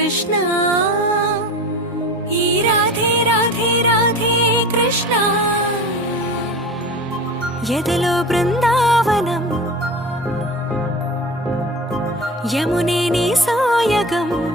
Krishna, Radhe Radhe Radhe Krishna यदलो बृन्दावनम् यमुने नियगम्